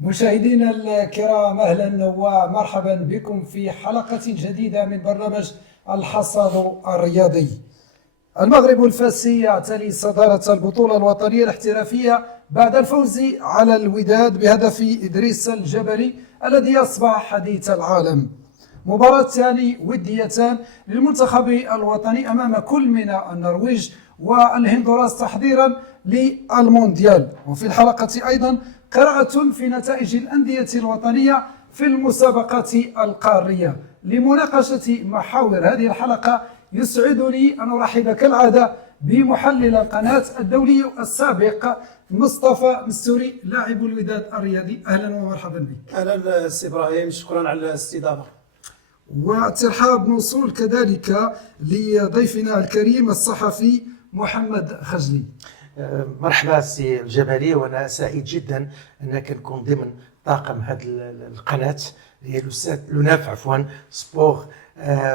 مشاهدينا الكرام، أهلا ومرحبا بكم في حلقة جديدة من برنامج الحصاد الرياضي. المغرب الفاسي يعتلي صدارة البطولة الوطنية الاحترافية بعد الفوز على الوداد بهدف إدريس الجبلي الذي أصبح حديث العالم. مباراتان وديتان للمنتخب الوطني أمام كل من النرويج والهندوراس تحضيرا للمونديال. وفي الحلقة أيضا قراءة في نتائج الأندية الوطنية في المسابقات القارية. لمناقشة محاور هذه الحلقة يسعدني أن أرحب كالعادة بمحلل القناة الدولي السابق مصطفى مستوري لاعب الوداد الرياضي. أهلا ومرحبا بك. أهلا سي إبراهيم، شكرا على الاستضافة. وترحاب موصول كذلك لضيفنا الكريم الصحفي محمد خجلي. مرحبا سي الجبلي، وانا سعيد جدا ان كنكون ضمن طاقم هذه القناه اللي هي الاستاذ لوناف عفوا سبور،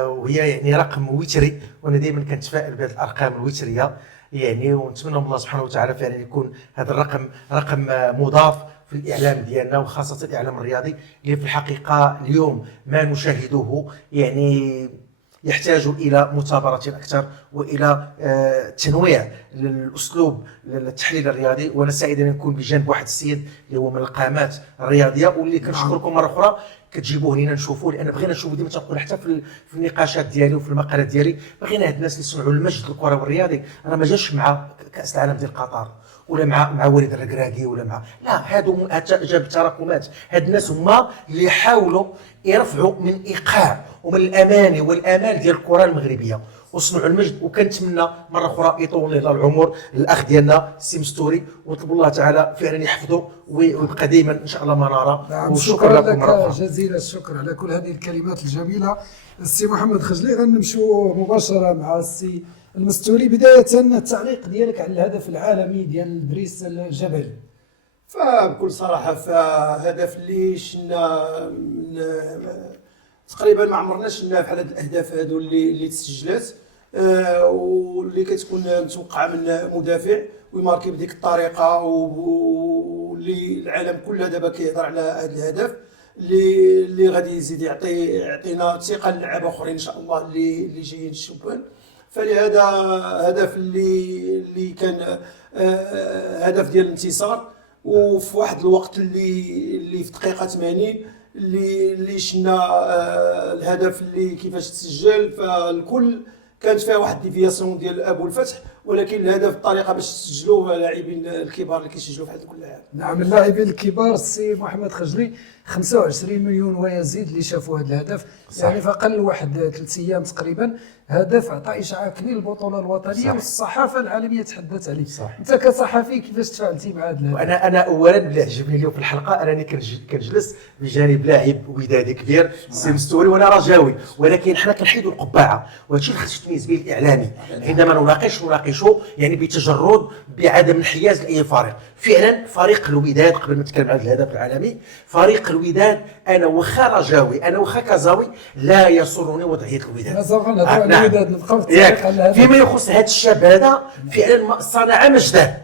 وهي يعني رقم وتري، وانا دائما كنتفائل بهذه الارقام الوتريه يعني، ونتمنى من الله سبحانه وتعالى فعلا يكون هذا الرقم رقم مضاف في الاعلام ديالنا، وخاصه الاعلام الرياضي اللي في الحقيقه اليوم ما نشاهده يعني يحتاج الى مثابره اكثر والى تنويع الاسلوب التحليل الرياضي. وانا سعيد ان نكون بجانب واحد السيد اللي هو من القامات الرياضيه، واللي كنشكركم مره اخرى كتجيبوه لينا نشوفوه، لان بغينا نشوفوا ديما تنقول حتى في النقاشات ديالي وفي المقالات ديالي، بغينا هاد الناس اللي يصنعوا المجد الكروي والرياضي راه ما جاش مع كاس العالم ديال قطر ولا مع وليد الركراكي ولا مع لا، هادو جاب تراكمات. هاد الناس هما اللي يحاولوا يرفعوا من ايقاع ومن الاماني والامال ديال الكره المغربيه وصنعوا المجد. وكنتمنى مره اخرى يطول الله العمر الاخ ديالنا سي مستوري، ونطلب الله تعالى فعلا يحفظه ويبقى دائما ان شاء الله مناره. وشكرا لك جزيل الشكر على كل هذه الكلمات الجميله السي محمد خجلي. غنمشوا مباشره مع السي المستوري. بدايه التعليق ديالك على الهدف العالمي ديال ادريس الجبلي. فبكل صراحه فهدف اللي شنا تقريبا ما عمرنا شنا بحال هاد الاهداف هادو اللي تسجلات، واللي كتكون متوقعه من مدافع ويماركي بديك الطريقه، واللي العالم كله دابا كيهضر على هذا الهدف اللي غادي يزيد يعطينا ثقه للعابه اخرين ان شاء الله اللي جايين الشبان. فلهذا هدف اللي كان هدف ديال الانتصار، وفي واحد الوقت اللي في دقيقه 80 اللي شنا الهدف اللي كيفاش تسجل، فالكل كانت فيها واحد ديفياسيون ديال ابو الفتح، ولكن الهدف الطريقه باش تسجلوه اللاعبين الكبار اللي كيسجلوا في هذا كل عام. نعم، اللاعبين الكبار السي محمد خجلي 25 مليون ويزيد اللي شافوا هذا الهدف. صح. يعني في اقل واحد 3 ايام تقريبا هدف عطى اشعاع كبير للبطوله الوطنيه. صح. والصحافه العالميه تحدثت عليه. صح. انت كصحفي كيفاش تفاعلتي مع هذا الهدف؟ انا اولا اللي عجبني اليوم في الحلقه انني كنجلس بجانب لاعب ودادي كبير سي مستوري، وانا رجاوي، ولكن حنا كنحيدوا القبعه، وهادشي اللي خصك تميز به الاعلامي عندما نناقشه يعني بتجرد، بعدم انحياز لاي فريق. فعلا فريق الوداد، قبل ما نتكلم على الهدف العالمي، فريق الوداد انا واخا رجاوي انا واخا كازاوي لا يسرني وضعيه الوداد. نعم. فيما يخص هذا الشاب هذا فعلا صنع مجدا.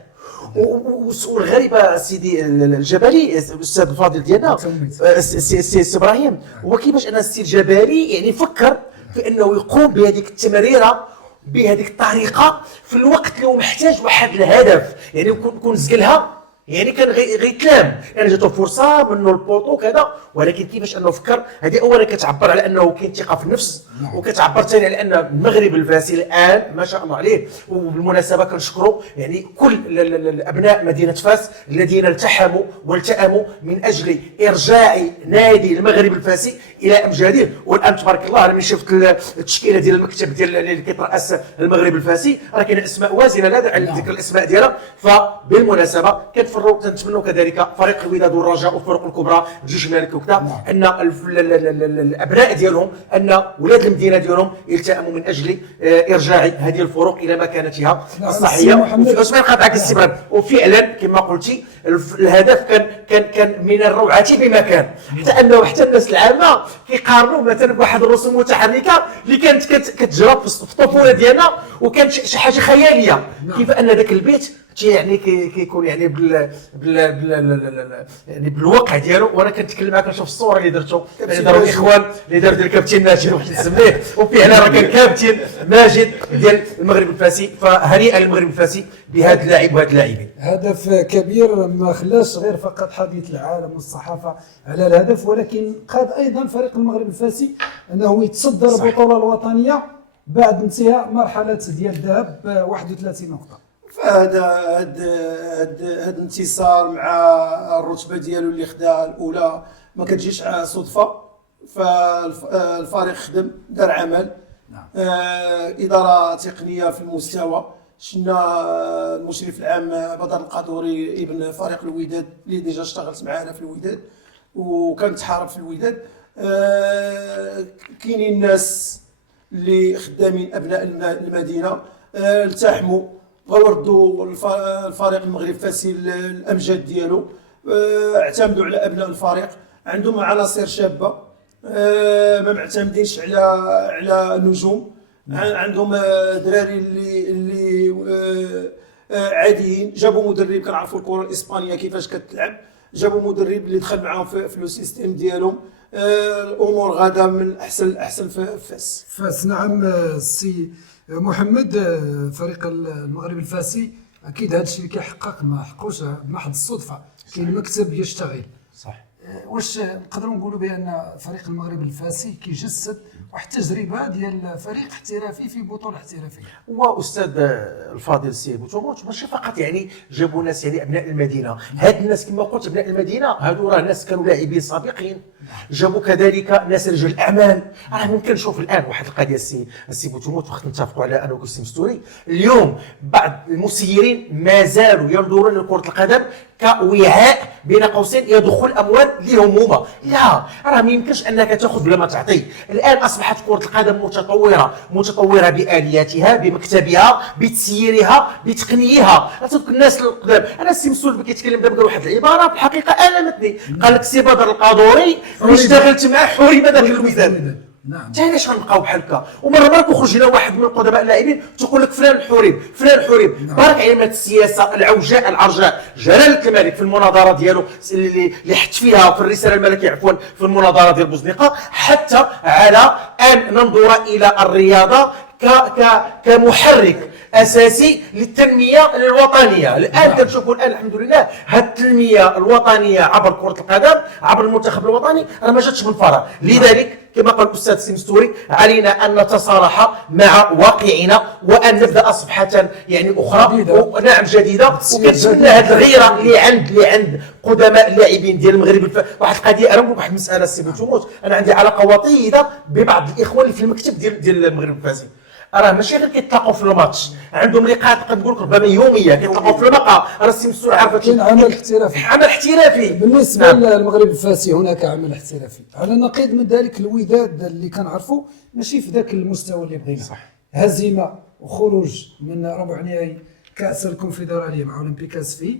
والغريبه سيدي الجبلي الاستاذ الفاضل ديالنا سي ابراهيم، هو كيفاش ان السي الجبلي يعني فكر في انه يقوم بهذيك التمريره بهذيك الطريقه في الوقت اللي هو محتاج واحد الهدف، يعني يكون زقلها، يعني كان غيتلام، يعني جاتو فرصه منه البوطو كذا، ولكن كيفاش انه فكر. هذه اولا كتعبر على انه كاين ثقه في النفس، وكتعبر ثاني على ان المغرب الفاسي الان ما شاء الله عليه. وبالمناسبه كنشكروا يعني كل ابناء مدينه فاس الذين التحموا والتأموا من اجل ارجاع نادي المغرب الفاسي الى امجاده. والان تبارك الله انا من شفت التشكيله ديال المكتب ديال اللي كيترأس المغرب الفاسي راه كاين اسماء وازنه، لا داعي لذكر الاسماء ديالها. فبالمناسبه كنتمنوا كذلك فريق الوداد والرجاء والفرق الكبرى جيش مالك وكذا ان الابناء ديالهم، ان ولاد المدينه ديالهم يلتئموا من اجل ارجاع هذه الفروق الى مكانتها الصحيه. اسمع نقاطعك السي ابراهيم، وفعلا كما قلتي الهدف كان من الروعه بمكان، حتى انه حتى الناس العامه كيقارنوا مثلا بواحد الرسوم متحركه اللي كانت كتجرى في الطفوله ديالنا، وكانت شي حاجه خياليه. كيف ان ذاك البيت يعني كيكون يعني يعني بالواقع ديالو. وانا كنتكلم معاك نشوف الصوره اللي درتو اللي داروا الاخوان اللي دار ديال الكابتن ماجد واحد نسميه، وفعلا راه كان كابتن ماجد ديال المغرب الفاسي. فهنيئا للمغرب الفاسي بهذا اللاعب وهذا اللاعبين. هدف كبير ما خلاش غير فقط حديث العالم والصحافه على الهدف، ولكن قاد ايضا فريق المغرب الفاسي انه يتصدر البطوله الوطنيه بعد انتهاء مرحله ديال الذهب ب 31 نقطه. هذا الانتصار مع الرتبه ديالو اللي خدا الاولى ما كتجيش صدفه. فالفريق خدم دار عمل. اداره تقنيه في المستوى. شفنا المشرف العام بدر القادوري ابن فريق الوداد اللي ديجا اشتغلت معنا في الوداد وكان تحارب في الوداد. كاينين الناس اللي خدامين ابناء المدينه التحموا بغاو يردوا الفريق المغرب الفاسي الامجاد ديالو. اعتمدوا على ابناء الفريق، عندهم عناصر شابه ما معتمدينش على نجوم. عندهم دراري اللي عاديين. جابوا مدرب كنعرفوا الكره الاسبانيه كيفاش كتلعب، جابوا مدرب اللي دخل معاهم في لو سيستيم ديالهم. الامور غاده من احسن في فاس. نعم السي محمد، فريق المغرب الفاسي اكيد هذا الشيء اللي كيحقق ما حقوش بمحض الصدفه، كاين مكتب يشتغل. صح. واش نقدروا نقولوا بان فريق المغرب الفاسي كيجسد واحد التجربه ديال فريق احترافي في بطوله احترافيه؟ واستاذ الفاضل سي بوتوموت ماشي فقط يعني جابوا ناس يعني ابناء المدينه. هاد الناس كما قلت ابناء المدينه هادو راه ناس كانوا لاعبين سابقين. جابوا كذلك ناس رجال الاعمال. راه ممكن نشوف الان واحد القضيه السي بوتوموت وقت نتفقوا على انا وكسي مستوري. اليوم بعض المسيرين ما زالوا ينظرون لكره القدم كوعاء بين قوسين يدخل اموال لهم هما. لا، راه ما يمكنش انك تاخذ بلا ما تعطي. الان اصبحت كره القدم متطوره بالياتها بمكتبها بتسييرها بتقنيها. لا تذكر الناس القدام. انا السي مسؤول كيتكلم دابا قال واحد العباره في الحقيقه المتني. قال لك سي بدر القادوري اللي اشتغلت معاه حرم ذاك الوداد. نعم. انت علاش غنبقاو بحال هكا؟ ومره يخرج لنا واحد من قدماء اللاعبين تقول لك فلان الحريم فلان الحريم. بارك على السياسه العوجاء العرجاء جلاله الملك في المناظره ديالو اللي حط فيها في الرساله الملكيه عفوا في المناظره ديال بوزنيقه، حتى على ان ننظر الى الرياضه كمحرك اساسي للتنميه الوطنيه. الان كنشوفوا الان الحمد لله هذه التنميه الوطنيه عبر كره القدم عبر المنتخب الوطني راه ما جاتش من فراغ. لذلك كما قال الاستاذ سمستوري علينا ان نتصالح مع واقعنا وان نبدا صفحه يعني اخرى نعم جديده. وكنتمنى هذه الغيره اللي عند قدماء اللاعبين ديال المغرب. واحد القضيه انا نقول واحد المساله السي بوتوموت، انا عندي علاقه وطيده ببعض الاخوان اللي في المكتب ديال المغرب الفاسي. راه ماشي غير كيتلاقوا في الماتش، عندهم لقاءات نقدر نقول لك ربما يوميه كيتلاقوا في المقهى. راه السي مسؤول عارف كاين عمل احترافي. بالنسبه للمغرب الفاسي هناك عمل احترافي على نقيض من ذلك. الوداد اللي كنعرفوا ماشي في ذاك المستوى اللي بغينا. هزيمه وخروج من ربع نهائي كاس الكونفدراليه مع اولمبيك اسفي،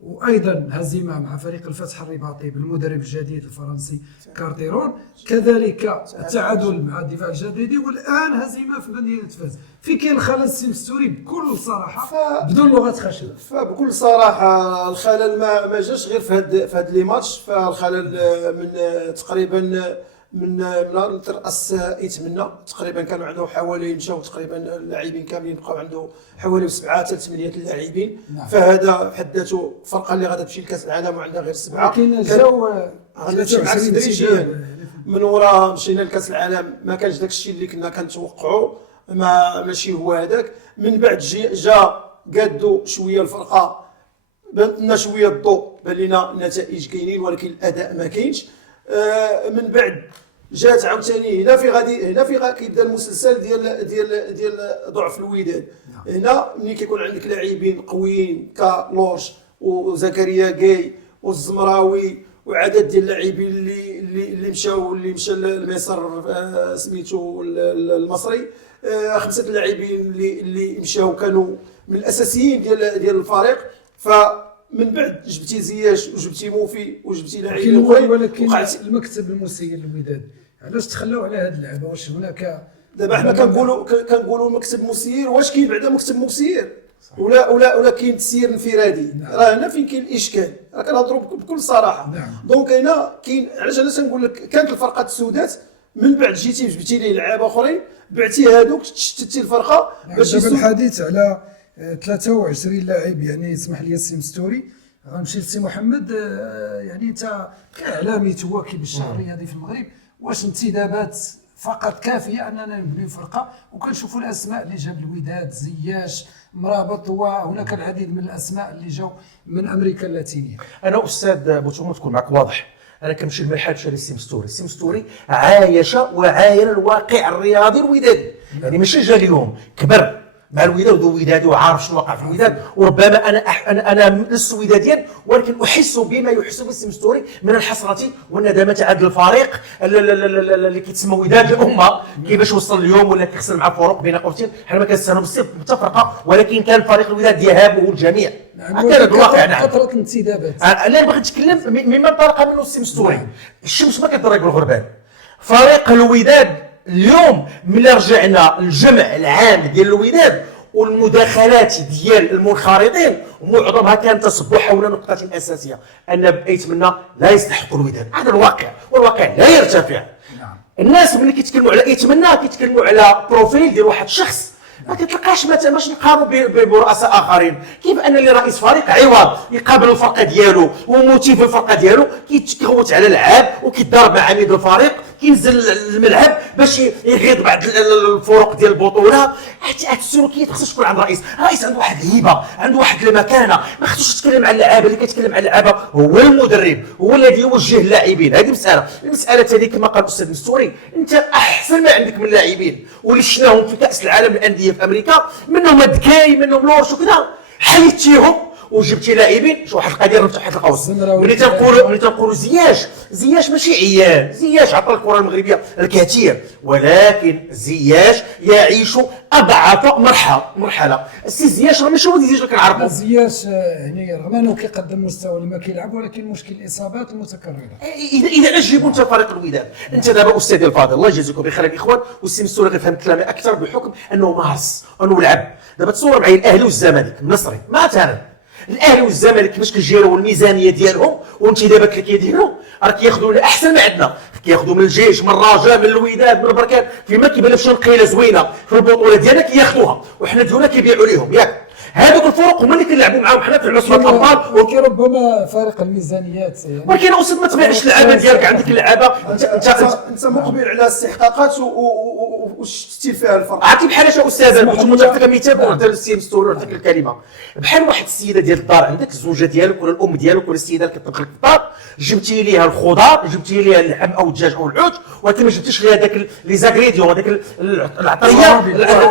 وايضا هزيمه مع فريق الفتح الرباطي بالمدرب الجديد الفرنسي كارتيرون، كذلك التعادل مع الدفاع الجديدي، والان هزيمه في مدينه فاس. في كاين خلل السي مستوري بكل صراحه بدون لغه خشنه. فبكل صراحه الخلل ما جاش غير في هذا لي ماتش. فالخلل من تقريبا من نهار ترأس يتمنى تقريبا كانوا عنده حوالي مشاو تقريبا اللاعبين كاملين بقاو عنده حوالي 7 حتى 8 اللاعبين. فهذا بحد ذاته فرقه اللي غادا تمشي لكاس العالم وعندها غير 7. لكن جاو غنمشي معاك تدريجيا من وراء مشينا لكاس العالم. ما كانش داك الشيء اللي كنا كنتوقعوا، ماشي هو هذاك. من بعد جا قادوا شويه الفرقه، بان لنا شويه الضوء، بان لنا النتائج كاينين ولكن الاداء ما كاينش. من بعد جات عاوتاني هنا في كيبدا المسلسل ديال ضعف الوداد. هنا ملي كيكون عندك لاعبين قويين كلورش وزكريا كاي والزمراوي وعدد ديال اللاعبين اللي مشى لمصر سميتو المصري، 5 لاعبين اللي مشاو كانوا من الاساسيين ديال الفريق. فمن بعد جبتي زياش وجبتي موفي وجبتي لاعبين ولكن المكتب المسير للوداد علاش تخلاو على هذه اللعبه؟ واش هناك دابا حنا كنقولوا مكتب مسير، واش كاين بعدا مكتب مسير ولا كاين تسيير انفرادي؟ راه هنا فين كاين الاشكال، راه كنهضروا بكل صراحه. دونك هنا كاين، علاش انا تنقول لك كانت الفرقه تسودات، من بعد جيتي جبتي ليه لعابه اخرين، بعتي هذوك، تشتتي الفرقه باش الحديث على 23 لاعب. يعني اسمح لي السي مستوري، غنمشي للسي محمد. يعني انت كاعلامي تواكب الشهر الرياضي في المغرب، واش انتدابات فقط كافيه اننا نبنيو فرقه؟ وكنشوفوا الاسماء اللي جاب الوداد، زياش، مرابط، وهناك العديد من الاسماء اللي جاوا من امريكا اللاتينيه. انا استاذ بوتومو تكون معك واضح، انا كنمشي للمرحله باش السي مستوري. السي مستوري عايش وعاين الواقع الرياضي الودادي، يعني ماشي جا اليوم، كبر مع الوداد وودادي وعارف شنو وقع في الوداد. وربما انا لست وداديا، ولكن احس بما يحس به السي مستوري من الحسره والندامه على هذا الفريق اللي كيتسمى وداد الامه، كيفاش وصل اليوم ولا كيخسر مع فروق بين قوسين. حنا ما كنستهانوا بالتفرقه، ولكن كان فريق الوداد يهابه الجميع. هذا الواقع. نعم، كثره الانتدابات. انا بغيت نتكلم مما انطلق منه السي مستوري. الشمس ما كتضرب بالغربال. فريق الوداد اليوم ملي رجعنا الجمع العام ديال الوداد والمداخلات ديال المنخرطين، ومعظمها كانت تصب حول نقطة أساسية، أن بأيتمنى لا يستحق الوداد. هذا الواقع، والواقع لا يرتفع. الناس ملي كيتكلموا على أيتمنى كيتكلموا على بروفيل ديال واحد الشخص، ما كتلقاش باش نقارنوا برؤساء اخرين. كيف ان اللي رئيس فريق عوض يقابل الفرقه ديالو وموتيف الفرقه ديالو، كيتغوت على اللعاب وكيتضارب مع عميد الفريق، كينزل الملعب باش يغيض بعض الفروق ديال البطوله. هاد السلوكيات خصها تكون عند الرئيس عنده واحد الهيبه، عنده واحد المكانه. ما خصوش يتكلم على اللعابه، اللي كيتكلم على اللعابه هو المدرب، هو الذي يوجه اللاعبين. هذه المساله ثاني كما قال الاستاذ مستوري، انت احسن ما عندك من لاعبين واللي شفناهم في كاس العالم للانديه في امريكا، منهم الدكاي، منهم لورش وكذا، حيدتيهم وجبتي لاعبين. شو واحد القضيه نفتح واحد القوس، ملي تنقولوا زياش ماشي عيان، زياش عطى الكره المغربيه الكثير، ولكن زياش يعيش اضعف مرحله. السي زياش راه ماشي هو زياش اللي كنعرفوا. زياش يعني رغم انه كيقدم مستوى لما كيلعب، ولكن مشكل الاصابات المتكرره. اذا جيبوا انت فريق الوداد، انت دابا استاذي الفاضل الله يجازيكم بخير الاخوان، والسي مستوري غيفهم كلامي اكثر بحكم انه مارس انه لعب. دابا تصور معايا الاهلي والزمالك النصري مثلا، الاهلي والزمالك كيفاش كيجيروا الميزانيه ديالهم والانتدابات اللي كيديروا، راه كياخذوا احسن ما عندنا، كياخذوا من الجيش، من الرجاء، من الوداد، من البركان، فيما كيبان شي نقيله زوينه في البطوله ديالنا كياخذوها، وحنا ديالنا كيبيعوا ليهم. ياك هذوك الفرق هما اللي كنلعبوا معاهم حنا في عصبه الابطال. ولكن ربما فارق الميزانيات يعني. ولكن اصلا ما تبيعش اللعابه ديالك، عندك اللعابه انت مقبل على استحقاقات وشتي فيها الفرق. عرفتي بحال اش استاذ متفق مثال ونعطي للسي مستوري نعطيك الكلمه. بحال واحد السيده ديال الدار عندك، الزوجه ديالك ولا الام ديالك ولا السيده اللي كتطبخ لك في الدار، جبتي ليها الخضار، جبتي ليها اللحم او الدجاج او العود، ولكن ما جبتيش ليها داك لي زاغريديون، هذاك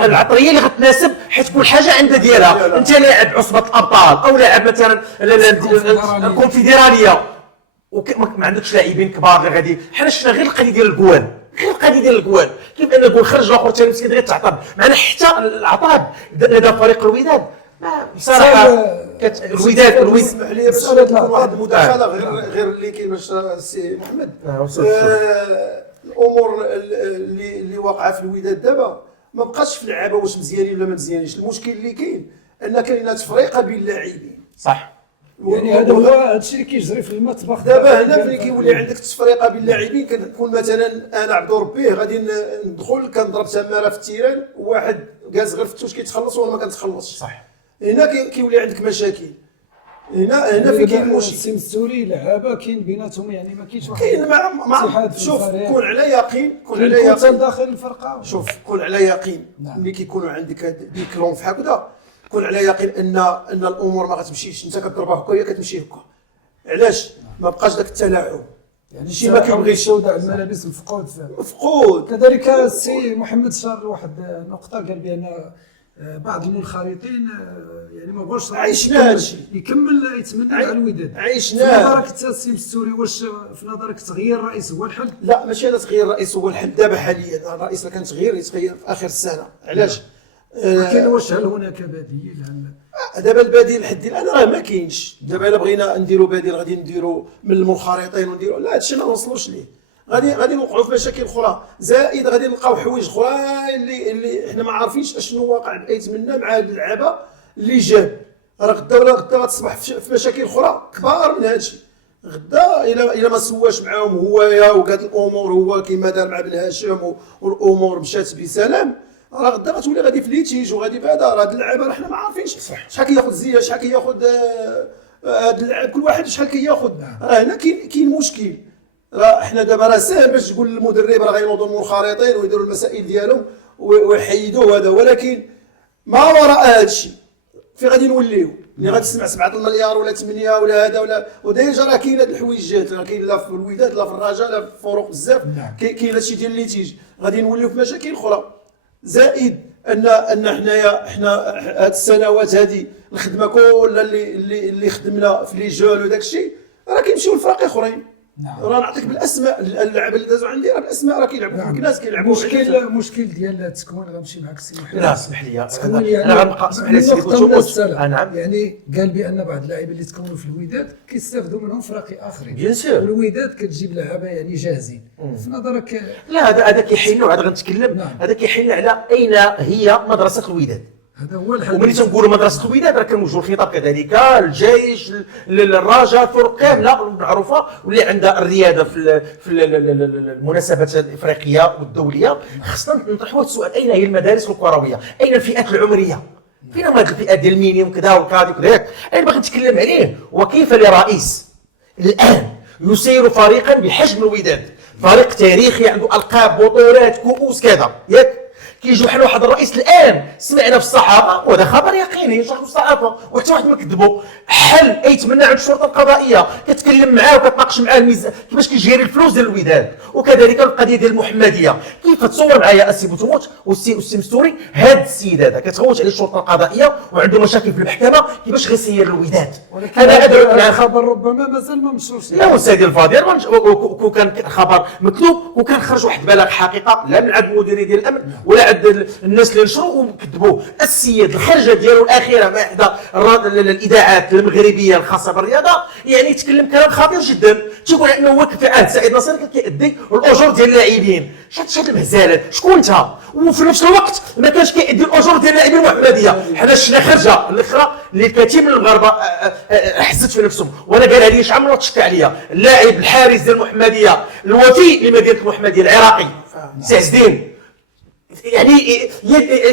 العطريه اللي غتناسب، حيت كل حاجه عندها ديالها. انت لاعب عصبه الابطال او لاعب مثلا الكونفدراليه وما عندكش لاعبين كبار اللي غادي. حنا شفنا غير القضيه ديال الكوان، كيف ان الكوان خرج الاخر ثاني مسكين غير تعطب معنا. حتى العطاب لدى فريق الوداد بصراحه الوداد اسمح لي باش واحد المداخله غير اللي كاين باش السي محمد. الامور اللي واقعه في الوداد دابا ما بقاش في اللعابه واش مزيانين ولا ما مزيانينش. المشكل اللي كاين ان كاينه تفرقه بين اللاعبين، صح؟ يعني هذا هو الشيء اللي كيجري في المطبخ دابا. هنا فين كيولي عندك تفرقه بين اللاعبين، كتكون مثلا انا عبد ربيه غادي ندخل كنضرب تماره في التيران، وواحد جالس غير في التوش كيتخلص وانا ما كنتخلصش. صح. هنا كيولي عندك مشاكل. هنا فين كاين المشكل. السي مستوري لعابه كاين بيناتهم، يعني ما كاينش واحد كاين شوف كون على يقين داخل الفرقه. شوف كون على يقين ملي كيكونوا عندك دي كلون في هكذا، كون على يقين ان الامور ما غتمشيش. انت كتضربها هكا هي كتمشي هكا. علاش ما بقاش داك التلاعب؟ يعني شي ما كيبغيش سوداء الملابس مفقود. كذلك السي محمد شار واحد النقطه قال بان بعض المنخرطين يعني ما بغاوش عيشنا هادشي يكمل يتمنى على الوداد. عيشنا. في نظرك انت السي مستوري، واش في نظرك تغيير الرئيس هو الحل؟ لا ماشي على تغيير الرئيس هو الحل. دابا حاليا الرئيس كان يتغير في اخر السنه. علاش؟ لكن واش هل هناك بديل؟ دابا البديل لحد الان راه ما كاينش. دابا الا بغينا نديروا بديل غادي نديروا من المنخرطين ونديروا، لا هادشي ما نوصلوش ليه. غادي نوقعوا في مشاكل اخرى، زائد غادي نلقاو حوايج اخرى اللي حنا ما عارفينش اشنو واقع بايت منا مع هاد اللعابه اللي جاب. راه غدا ولا غدا غتصبح في مشاكل اخرى كبار من هادشي. غدا الا ما سواش معاهم هويا وكانت الامور هو كما دار مع بن هاشم والامور مشات بسلام، راه غدا غتولي غادي في ليتيج وغادي بعدا. راه هاد اللعابه راه حنا ما عارفينش شحال كياخذ زياد، شحال كياخذ هاد اللاعب، كل واحد شحال كياخذ. راه هنا كاين مشكل. راه حنا دابا راه ساهل باش تقول للمدرب راه غينوضوا منخرطين ويديروا المسائل ديالهم ويحيدوا هذا، ولكن ما وراء هذا الشيء في غادي نوليو اللي غتسمع 7 المليار ولا 8 ولا هذا ولا. وديجا راه كاين هاد الحويجات، راه كاين لا في الوداد لا في الرجاء لا في الفروق بزاف، كاين هادشي ديال اللي تيجي غادي نوليو في مشاكل اخرى. زائد ان حنا هاد السنوات هذه الخدمه كلها اللي خدمنا في لي جول وداك الشيء راه كيمشيو لفرق اخرين. راه نعطيك بالاسماء اللعابه اللي دازوا عندي، راه بالاسماء راه كيلعبوا في كناس كيلعبوا. مشكل ديال التكوين غنمشي معك السي محمد. لا اسمح لي انا غنبقى اسمح لي سيدي كنت نعم. يعني قال بان بعض اللاعبين اللي تكونوا في الوداد كيستافدوا منهم فرق اخرين. بيان سور الوداد كتجيب لعابه يعني جاهزين. في نظرك لا هذا كيحيل، وعاد غنتكلم. هذا كيحيل على اين هي مدرسه الوداد. هذا هو الحل. وملي تنقولوا مدرسه الوداد راه كنوجهوا الخطاب كذلك الجيش، الرجاء، الفرق كامله معروفه واللي عندها الرياده في المناسبات الافريقيه والدوليه. خصنا نطرحوا السؤال، اين هي المدارس الكرويه؟ اين الفئات العمريه؟ فين هما هذه الفئات ديال المينيوم وكذا والكادي وكذا؟ انا باغي نتكلم عليه. وكيف لرئيس الان يسير فريقا بحجم الوداد، فريق تاريخي عنده القاب بطولات كؤوس كذا، ياك كيجيو بحال واحد الرئيس الان سمعنا في الصحافه، وهذا خبر يقيني ينشر في الصحافه وحتى واحد ما كذبوا، حل يتمنى عند الشرطه القضائيه كتكلم معاه وكتناقش معاه الميزان كيفاش كيجيري الفلوس ديال الوداد، وكذلك القضيه ديال المحمديه. كيف تصور معايا السي بوتوموت والسي مستوري هذا السيد هذا كتغوت عليه الشرطه القضائيه وعنده مشاكل في المحكمه، كيفاش غيسير الوداد؟ انا ادعو الى خبر ربما مازال ما مشروش. لا وسيدي الفاضل، وكان خبر مكذوب وكان خرج واحد بلاغ حقيقه لا من عند المديريه ديال الامن ولا عند الناس اللي نشروا وكذبوه. السيد الخرجه ديالو الاخيره مع احدى الاذاعات المغربيه الخاصه بالرياضه يعني يتكلم كلام خطير جدا، تيقول انه هو في عهد سعيد نصير كان كيأدي الاجور ديال اللاعبين. شحال المهزله، شكون انت؟ وفي نفس الوقت ما كانش كيأدي الاجور ديال اللاعبين المحمديه. حنا شفنا خرجه الاخرى اللي الكثير من المغاربه حست في نفسهم، وانا قالها لي شحال من مره تشكى عليا اللاعب الحارس ديال المحمديه الوفي لمدينه المحمديه العراقي سي عز الدين. يعني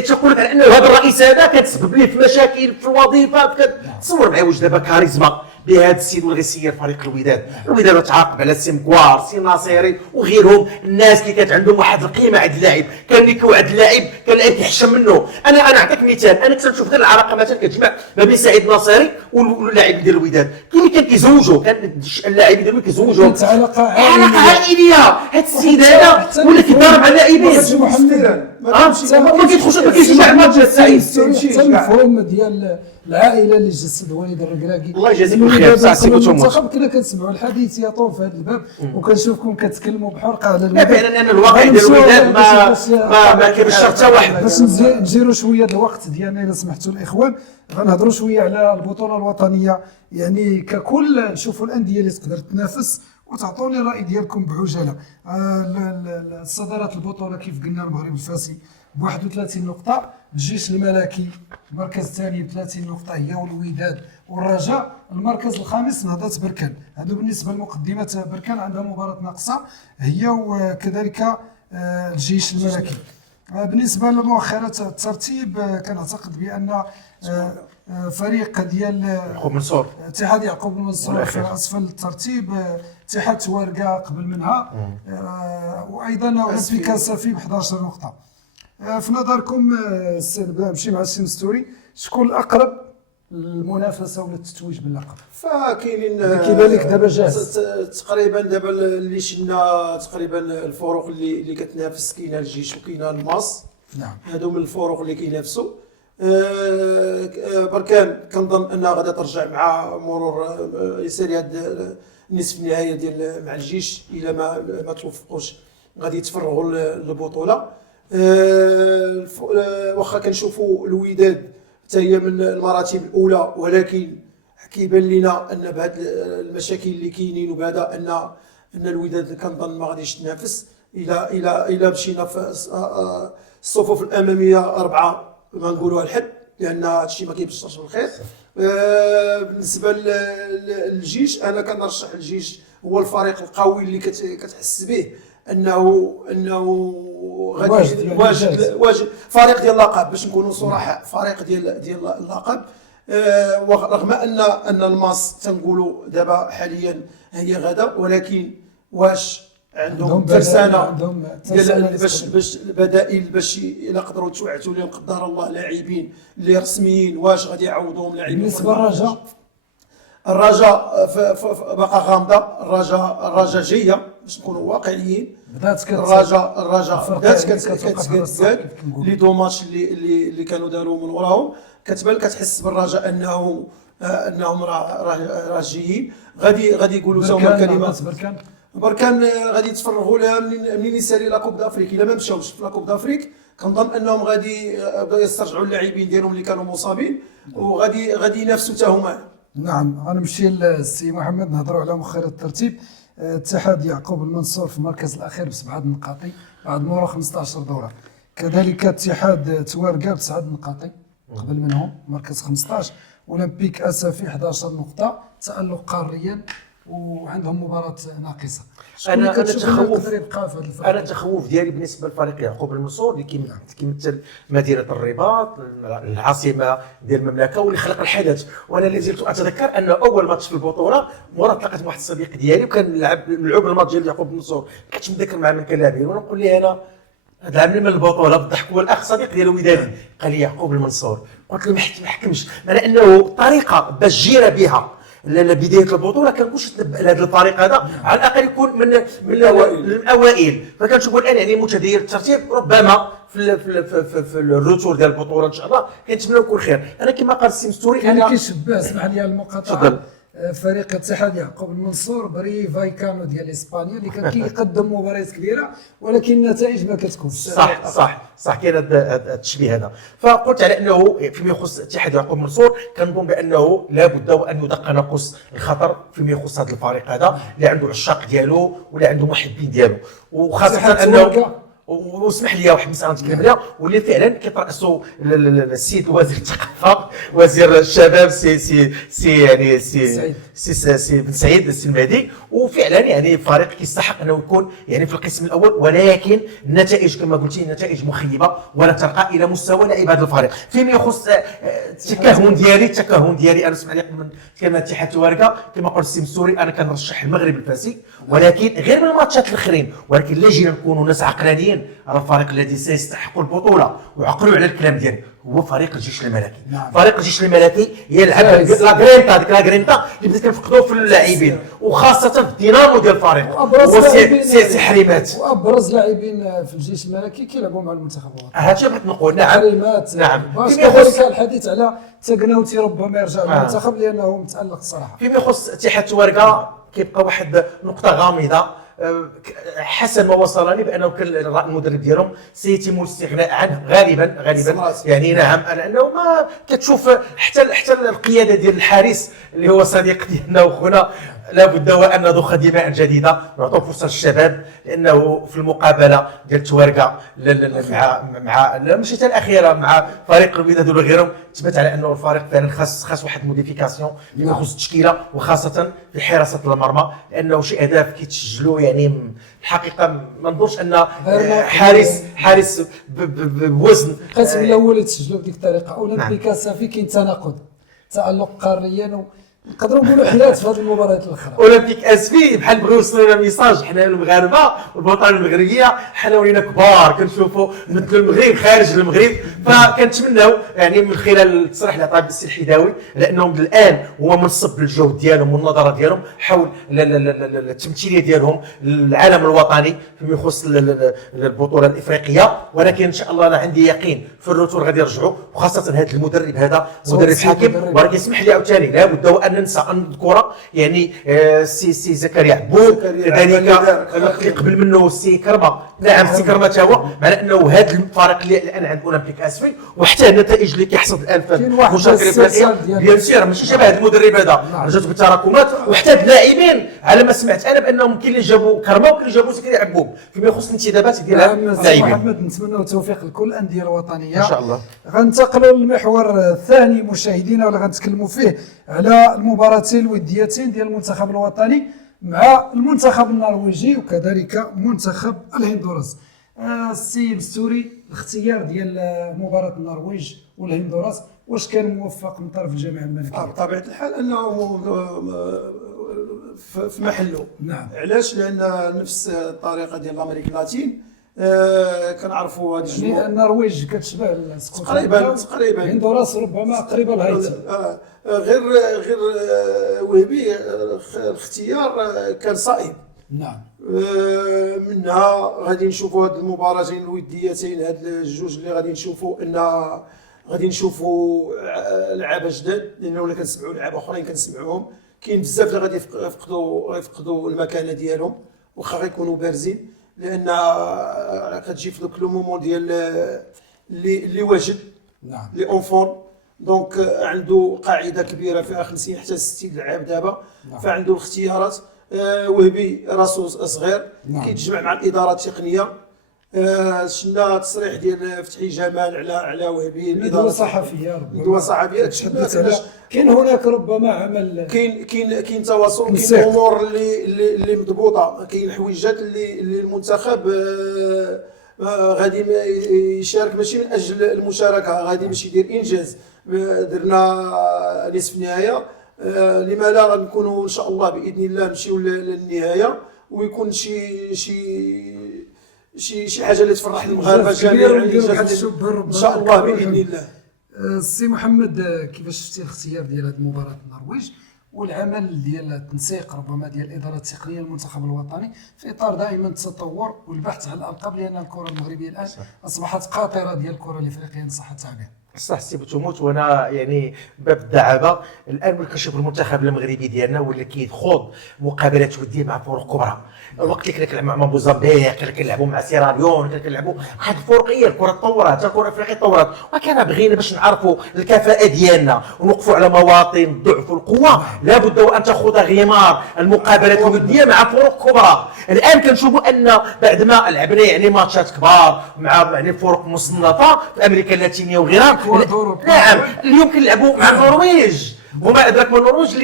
تقول لك على ان هذا الرئيس هذا كتسبب ليه في مشاكل في الوظيفه. تصور معايا واش دابا كاريزما بهذا السيد اللي غيسير فريق الوداد. الوداد تعاقب على سي مكوار، سي ناصيري وغيرهم، الناس اللي كانت عندهم واحد القيمه عند اللاعب، كان اللي كيوعد اللاعب كان اللاعب كيحشم منه. انا نعطيك مثال، انا كنت نشوف غير العلاقه مثلا كتجمع ما بين سعيد ناصيري واللاعب ديال الوداد، كاين اللي كان كيزوجوا، كان اللاعب ديالو كيزوجوا، كانت علاقه عائليه. هذا السيد هذا ولا كيضارب على اللاعبين ما كيدخلش مع الماتش سعيد. حتى المفهوم ديال العائله اللي جسد والد الركراكي. الله يجازيك بخير سي بوتوموت. كنا كنسمعوا الحديث يطول في هذا الباب وكنشوفكم كتكلموا بحرقه على لا فعلا ان الواقع ديال الوداد ما كيبشر حتى واحد. باش نجيروا شويه الوقت ديالنا اذا سمحتوا الاخوان، غنهضروا شويه على البطوله الوطنيه يعني ككل، نشوفوا الانديه اللي تقدر تنافس وتعطوني الراي ديالكم بعجاله. صدارات البطوله كيف قلنا المغرب الفاسي ب 31 نقطه، الجيش الملكي المركز الثاني ب 30 نقطه هي والوداد والرجاء المركز الخامس نهضه بركان. هذا بالنسبه لمقدمه بركان عندها مباراه ناقصه هي وكذلك الجيش الملكي. بالنسبه لمؤخرات الترتيب كنعتقد بان فريق ديال يعقوب منصور اتحاد يعقوب المنصور في اسفل الترتيب، اتحاد توارقه قبل منها، وايضا اولمبيكا صافي ب 11 نقطه. في نظركم نمشي مع السي مستوري، شكون الاقرب للمنافسه ولا التتويج باللقب؟ فكاينين كذلك دابا جاهز تقريبا دابا اللي شفنا تقريبا الفرق اللي كتنافس، كاينه الجيش وكاينه الماس. نعم هادو من الفرق اللي كينافسوا. بركان كنظن انها غادا ترجع مع مرور يسالي هاد النصف النهائي ديال مع الجيش الى ما توفقوش غادي يتفرغوا للبطوله. واخا كنشوفوا الوداد حتى هي من المراتب الاولى، ولكن كيبان لنا ان بهاد المشاكل اللي كاينين وبهذا ان ان الوداد كنظن ما غاديش تنافس الى مشينا في الصفوف الاماميه 4 ما نقولوها الحد، لان هذا الشيء ما كيبشرش بالخير. بالنسبه للجيش، انا كنرشح الجيش، هو الفريق القوي اللي كتحس به انه غادي واجد فريق ديال اللقب، باش نكونوا صراحه فريق ديال اللقب. ورغم ان الماس تنقولوا دابا حاليا هي غدا، ولكن واش عندهم ترسانه ديال باش البدائل، باش الا قدروا توعتوا لهم قدر الله لاعبين اللي رسميين، واش غادي يعوضوهم لاعبين؟ بالنسبه للرجاء، الرجاء باقا غامضه. الرجاء جايه باش نكونوا واقعيين. الرجاء بدات كتزاد لي دوماتش اللي كانوا داروا من وراهم، كتحس بالرجاء انهم راه جايين. غادي يقولوا هما كلمات. بركان غادي يتفرغوا لها منين يسالي لا كوب دافريك. الا ما مشاوش في لا كوب دافريك كنظن انهم غادي يسترجعوا اللاعبين ديالهم اللي كانوا مصابين، وغادي ينافسوا حتى هما. نعم، غنمشي للسي محمد نهضروا على مؤخر الترتيب. اتحاد يعقوب المنصور في المركز الاخير ب7 نقاط بعد مرور 15 دوره. كذلك اتحاد توارقه ب9 نقاط قبل منهم مركز 15. اولمبيك اسفي 11 نقطه، تالق قاريا وعندهم مباراه ناقصه. انا التخوف ديالي بالنسبه لفريق يعقوب المنصور اللي كيمثل مدينه الرباط، العاصمه ديال المملكه، واللي خلق الحدث. وانا اللي زلت اتذكر ان اول ماتش في البطوله مورا تلاقيت واحد الصديق ديالي وكان ملعوب الماتش ديال يعقوب المنصور، كنت متذكر مع من كان لاعبين، وانا نقول لي انا هذا العام من البطوله بالضحك. هو الاخ صديق ديالو ودادي قال لي يعقوب المنصور، قلت له ما حكمش، مع انه الطريقه باش جير بها بدايه البطوله كنكونش هذا الفريق هذا على الاقل يكون من الاوائل، فكنشوف الان يعني متدير الترتيب ربما في الروتور ديال البطوله ان شاء الله كنتمنى يكون خير. انا كما قال السي مستوري انا كيشبه، اسمح لي على المقاطعه، فريق اتحاد يعقوب المنصور بري فايكانو ديال اسبانيا اللي كان كيقدم مباريات كبيره ولكن النتائج ما كتكونش. صح كاين هذا التشبيه هذا. فقلت على انه فيما يخص اتحاد يعقوب المنصور كنظن بانه لابد وان يدق ناقوس الخطر فيما يخص هذا الفريق هذا اللي عنده عشاق ديالو واللي عنده محبين ديالو، وخاصه انه واسمح لي واحد المساله نتكلم عليها واللي فعلا كيترأسوا السيد وزير الثقافه وزير الشباب سي بن سعيد السلمادي، وفعلا يعني فريق كيستحق انه يكون يعني في القسم الاول، ولكن النتائج كما قلتي نتائج مخيبه ولا ترقى الى مستوى لعب هذا الفريق. فيما يخص التكهن ديالي انا اسمح لي قبل ما نتكلم عن اتحاد توارقه كما قلت السي مسوري انا كنرشح المغرب الفاسي، ولكن غير من الماتشات الاخرين، ولكن لا جينا نكونوا ناس عقلانيين. الفريق الذي سيستحق البطوله وعقلوا على الكلام ديالي هو فريق الجيش الملكي. فريق الجيش الملكي يلعب لا غرينتا، ديك لا غرينتا اللي بدات كنفقدوا في اللاعبين وخاصه في الدينامو ديال الفريق هو سي حريمات. وابرز لاعبين في الجيش الملكي كيلعبوا مع المنتخب الوطني. هادشي بغيت نقول. نعم فيما يخص الحديث على تقناوتي ربما يرجع للمنتخب لانه متالق الصراحه. فيما يخص اتحاد توارقه كيبقى واحد نقطه غامضه. حسن ما وصلني بانه كان المدرب ديالهم سيتم الاستغناء عنه غالبا يعني. نعم، لانه ما كتشوف حتى القياده ديال الحارس اللي هو صديق ديالنا وخونا لابد وان نضخ دماء جديده ونعطوا فرصه للشباب، لانه في المقابله ديال توارقه مع المشيته الاخيره مع فريق الوداد وغيرهم تبت على انه الفريق فعلا خاص واحد موديفيكاسيون فيما يخص التشكيله وخاصه في حراسه المرمى، لانه شي اهداف كيتسجلوا يعني الحقيقه ما نظنش ان حارس بوزن القسم الاول يتسجلوا بديك الطريقه. اولمبيك صافي كاين تناقض، تالق قاريا نقدروا نقولوا حلات في هذه المباريات الاخرى. اولمبيك اسفي بحال بغيو يوصلوا لنا ميساج حنا المغاربه والبطاله المغربيه حنا ولينا كبار كنشوفوا مثل المغرب خارج المغرب، فكنتمناو يعني من خلال التصريح اللي عطاه السي الحداوي لانهم الان هو منصب للجهد ديالهم والنظره ديالهم حول التمثيليه ديالهم للعالم الوطني فيما يخص البطوله الافريقيه، ولكن ان شاء الله انا عندي يقين في الروتور غادي يرجعوا، وخاصه هذا المدرب هذا مدرب حكيم. ولكن اسمح لي عاوتاني لابد وان ننسى ان نذكر يعني سي زكريا عبود، كذلك اللي قبل منه السي كرمه نعم سي كرمات هو معنى انه هذا الفريق اللي الان عند اولمبيك اسفي وحتى النتائج اللي كيحصد الان في كاين واحد المشاركه السلسال الافريقيه بيان سير ماشي شبه هذا المدرب هذا رجعت بالتراكمات وحتى هاد اللاعبين على ما سمعت انا بانهم كاين اللي جابوا كرمه وكاين اللي جابوا زكريا عبوب فيما يخص الانتدابات ديال اللاعبين. محمد نتمنوا التوفيق لكل الانديه الوطنيه ان شاء الله. غنتقلوا للمحور الثاني مشاهدينا واللي غنتكلموا فيه على المباراتين الوديتين ديال المنتخب الوطني مع المنتخب النرويجي وكذلك منتخب الهندوراس. السي مستوري الاختيار ديال مباراه النرويج والهندوراس واش كان موفق من طرف الجامعه الملكيه؟ بطبيعه الحال انه في محله. نعم. علاش؟ لان نفس الطريقه ديال الامريك اللاتين كنعرفوا هذه يعني النرويج كتشبه تقريبا الهندوراس ربما قريبه لهايتي. غير وهبي الاختيار كان صائب. نعم. منها غادي نشوفوا هاد المباراتين الوديتين هاد الجوج اللي غادي نشوفوا ان غادي نشوفوا لعابه جداد لانه ولا كنسمعوا لعابه اخرين كنسمعوهم كاين بزاف اللي غادي يفقدوا المكانه ديالهم واخا غيكونوا بارزين لان كتجي في ذوك لو مومون ديال اللي واجد. نعم. لي اونفون دونك عنده قاعده كبيره فيها 50 حتى 60 لعاب دابا. نعم. فعنده الاختيارات. وهبي راسو صغير. نعم. كيتجمع مع الاداره التقنيه. شفنا تصريح ديال فتحي جمال على وهبي ندوه صحفيه ندوه صحفيه تحدث على كاين هناك ربما عمل كاين تواصل كاين امور اللي مضبوطه كاين حويجات اللي المنتخب غادي يشارك ماشي من اجل المشاركه غادي باش يدير انجاز. درنا نصف نهايه لما لا غنكونوا ان شاء الله باذن الله نمشيو للنهايه ويكون شي حاجه اللي تفرح المغاربه جميعا ان شاء الله باذن الله. السي محمد كيفاش شفتي الاختيار ديال هذه المباراه النرويج والعمل ديال التنسيق ربما ديال الاداره التقنيه للمنتخب الوطني في اطار دائما التطور والبحث عن الالقاب لان الكره المغربيه الان اصبحت قاطره ديال الكره الافريقيه ان صح التعبير. صح سي بوتوموت وانا يعني باب الدعابه الان ولا كنشوف المنتخب المغربي ديالنا ولا كيخوض مقابلات وديه مع فرق كبرى. الوقت اللي كنا كنلعبوا مع موزمبيق كنا كنلعبوا مع سيراليون كنا كنلعبوا واحد الفرقيه الكره تطورت حتى الكره الافريقيه تطورت وكان بغينا باش نعرفوا الكفاءه ديالنا ونوقفوا على مواطن الضعف والقوه لابد وان تخوض غمار المقابلات الوديه مع فرق كبرى. الان كنشوفوا ان بعد ما لعبنا يعني ماتشات كبار مع يعني فرق مصنفه في امريكا اللاتينيه وغيرها. نعم اليوم كنلعبوا مع النرويج وما ادراك من النرويج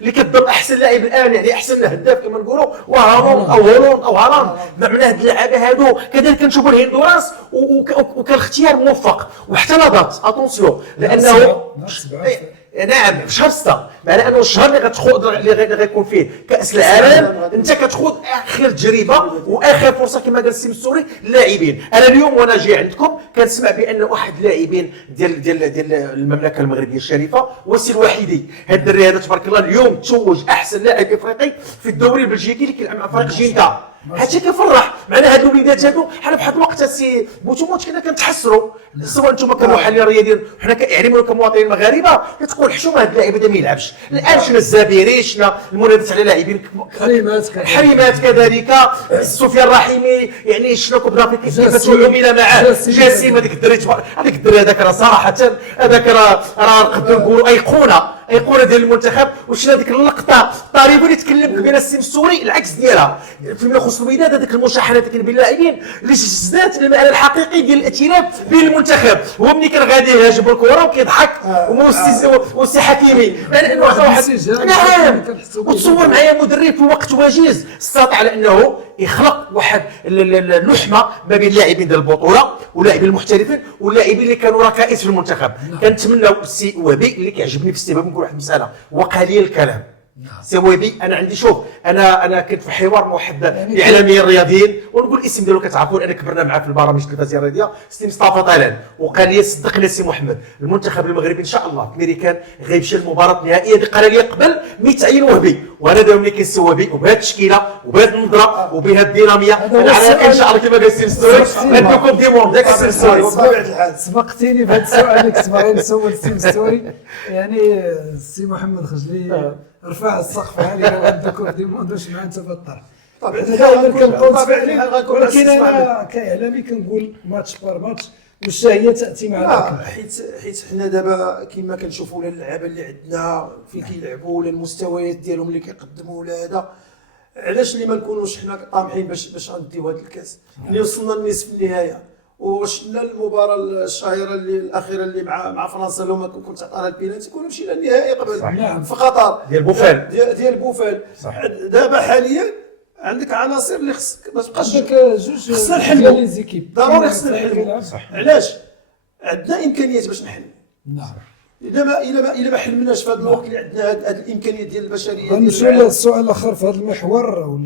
اللي كتضرب احسن لاعب الان يعني احسن هداف كما نقولوا وهارون او هولوند او هالاند. معنى هاد اللعابه هادو كذلك كنشوفوا الهندوراس وكان اختيار موفق وحتى نضات اتونسيون لانه نعم في شهر 6 معنى انه الشهر اللي غتخوض اللي غيكون فيه كاس العالم انت كتخوض اخر تجربه واخر فرصه كما قال السي مستوري للاعبين. انا اليوم وانا جاي عندكم كنسمع بان واحد اللاعبين ديال المملكه المغربيه الشريفه وسي الوحيدي هذا الدري هذا تبارك الله اليوم توج احسن لاعب افريقي في الدوري البلجيكي اللي كيلعب مع فريق جينتا. حتى كيفرح معنا هاد الوليدات هادو. حنا بواحد الوقت السي بوتوموت كنا كنتحسروا سواء انتم كمحللين رياضيين حنا يعني كمواطنين مغاربه كتقول حشومه هاد اللاعب هذا ما يلعبش. الان شنا الزبيري شنا المنافسه على لاعبين حريمات كذلك سفيان الرحيمي يعني شنا كوب دافريك كيفاش عمل معاه جاسم هذاك الدري هذاك راه صراحه هذاك راه نقدروا نقولوا ايقونه ديال المنتخب. وشنا ديك اللقطه الطريفه اللي تكلم بين السي مستوري العكس ديالها فيما يخص الوداد هذيك المشاحنات اللي بين اللاعبين اللي زادت المعنى الحقيقي ديال الائتلاف بين المنتخب. هو ملي كان غادي يهاجم الكره وكيضحك وسي حكيمي لانه واحد نعم وتصور معايا مدرب في وقت وجيز استطاع على انه يخلق واحد اللحمه ما بين اللاعبين ديال البطوله واللاعبين المحترفين واللاعبين اللي كانوا ركائز في المنتخب. كنتمناو السي وهبي اللي كيعجبني في السبب نقول واحد المساله وقليل الكلام. سي وهبي انا عندي شوف انا كنت في حوار مع واحد الاعلاميين الرياضيين ونقول الاسم ديالو كتعرفون انا كبرنا معاه في البرامج التلفزيونيه الرياضيه سي مصطفى طلال وقال لي صدقني سي محمد المنتخب المغربي ان شاء الله في ميريكان غيمشي للمباراه النهائيه اللي قال لي قبل ما يتعين وهبي. وانا دابا ملي كنسي وهبي وبهذه التشكيله وبهذه النظره وبهذه الديناميه انا على ان شاء الله كما قال السي مستوري غندوكم ديمون داك السي مستوري. سبقتيني بهذا السؤال اللي كنت باغي نسول السي مستوري يعني السي محمد خجلي رفع السقف عالي وعندكم ديمون واش معاه انت في الطرح. طبعا دائما كنبقاو طبعا متفائلين، غنكون ولكن أساس انا معنا. كاعلامي كنقول ماتش بار ماتش والشهيه تاتي مع لا ذاك. حيت حنا دابا كما كنشوفوا ولا اللعابه اللي عندنا فين كيلعبوا ولا المستويات ديالهم اللي كيقدموا ولا هذا، علاش اللي ما نكونوش حنا طامحين باش غنديو هذا الكاس اللي وصلنا لنصف النهايه. وشفنا المباراه الشهيره اللي الاخيره اللي مع فرنسا، لو ما كنت عطانا البينالتي كنا مشينا للنهائي قبل نعم. في قطر ديال بوفال. ديال بوفال. صح. دابا حاليا عندك عناصر اللي خصك ما تبقاش عندك جوج خصنا ديال نحلوا. لي زيكيب ضروري خصنا نحلوا. كيلعب. علاش؟ عندنا امكانيات باش نحلوا. نعم. الا ما حلمناش في هذا الوقت اللي عندنا هذه الامكانيات ديال البشريه غنمشيو العالم. للسؤال الاخر في هذا المحور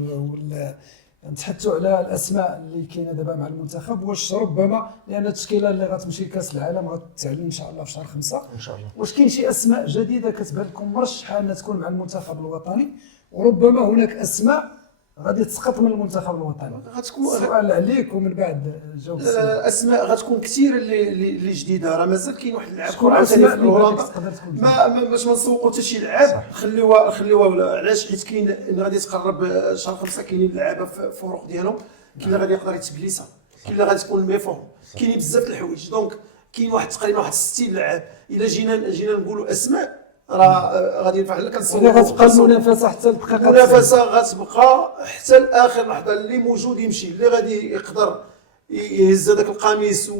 نتحدثوا على الاسماء اللي كاينه دابا مع المنتخب. واش ربما لان التشكيله اللي غتمشي لكاس العالم غتعلن ان شاء الله في شهر 5 ان شاء الله. واش كاين شي اسماء جديده كتبان لكم مرشحه انها تكون مع المنتخب الوطني، وربما هناك اسماء غادي تسقط من المنتخب الوطني؟ غتكون السؤال عليك ومن بعد جاوب السؤال. اسماء غتكون كثير اللي جديده. راه مازال كاين واحد اللاعب شكون عاوتاني الاسماء في اللي هولندا بالك تقدر تكون باش ما نسوقوا حتى شي لعاب. خليوها علاش؟ حيت كاين اللي غادي يتقرب شهر 5 كاينين اللعابه في الفروق ديالهم، كاين اللي غادي يقدر يتبليسا، كاين اللي غادي تكون ميفون، كاينين بزاف د الحوايج. دونك كاين تقريبا واحد 60 لعاب. الا جينا نقولوا اسماء راه غادي ينفع لك يعني غتبقى المنافسه حتى الدقيقه المنافسه غتبقى حتى لاخر لحظه. اللي موجود يمشي، اللي غادي يقدر يهز هذاك القميص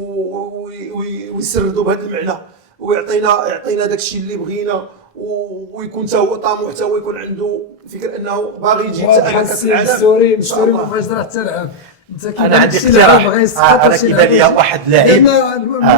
ويسردو بهذا المعنى ويعطينا داك الشيء اللي بغينا، ويكون حتى هو طموح، حتى هو يكون عنده فكره انه باغي يجي حتى كاس العالم. السوري ما بغاش يروح حتى لعب. انت انا عندي اقتراح. انا كيبان لي واحد لاعب لان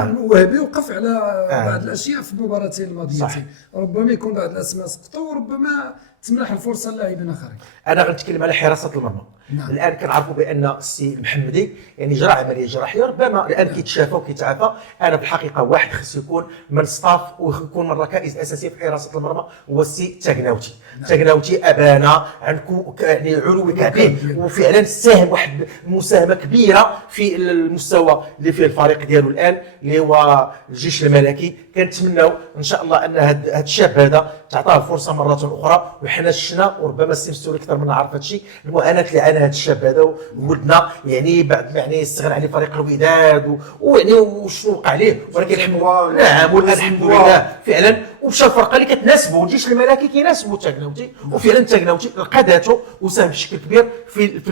الوهبي وقف على بعض الاشياء في المباراتين الماضيتين، ربما يكون بعض الاسماء سقطوا وربما تمنح الفرصه للاعبين اخرين. انا غنتكلم على حراسه المرمى. نعم. الان كنعرفوا بان السي محمدي يعني جرى عمليه جراحيه، ربما الان كيتشافى وكيتعافى. انا في الحقيقه واحد خص يكون من ستاف ويكون من الركائز الاساسيه في حراسه المرمى هو السي تاغناوتي. تاغناوتي ابانا عنكم يعني علو كبير، وفعلا ساهم واحد المساهمه كبيره في المستوى اللي فيه الفريق ديالو الان اللي هو الجيش الملكي. كنتمناو ان شاء الله ان هذا الشاب هذا تعطاه فرصه مره اخرى. وحنا شفنا وربما السي مستوري اكثر منا عارف هذا الشيء، المعاناه اللي عانى هذا الشاب هذا ولدنا يعني بعد يعني استغنى عليه فريق الوداد ويعني وشنو وقع عليه، ولكن الحمد لله. نعم والحمد لله فعلا ومشى الفرقه اللي كتناسبه. الجيش الملكي كيناسبه تاغناوتي، وفعلا تاغناوتي لقى ذاته وساهم بشكل كبير في